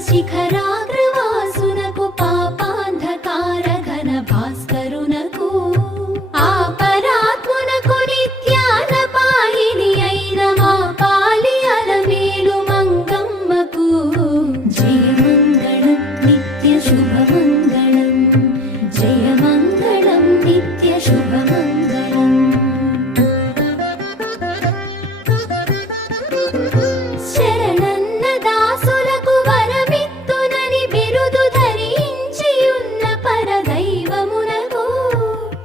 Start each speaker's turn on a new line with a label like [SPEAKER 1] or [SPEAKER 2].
[SPEAKER 1] しから」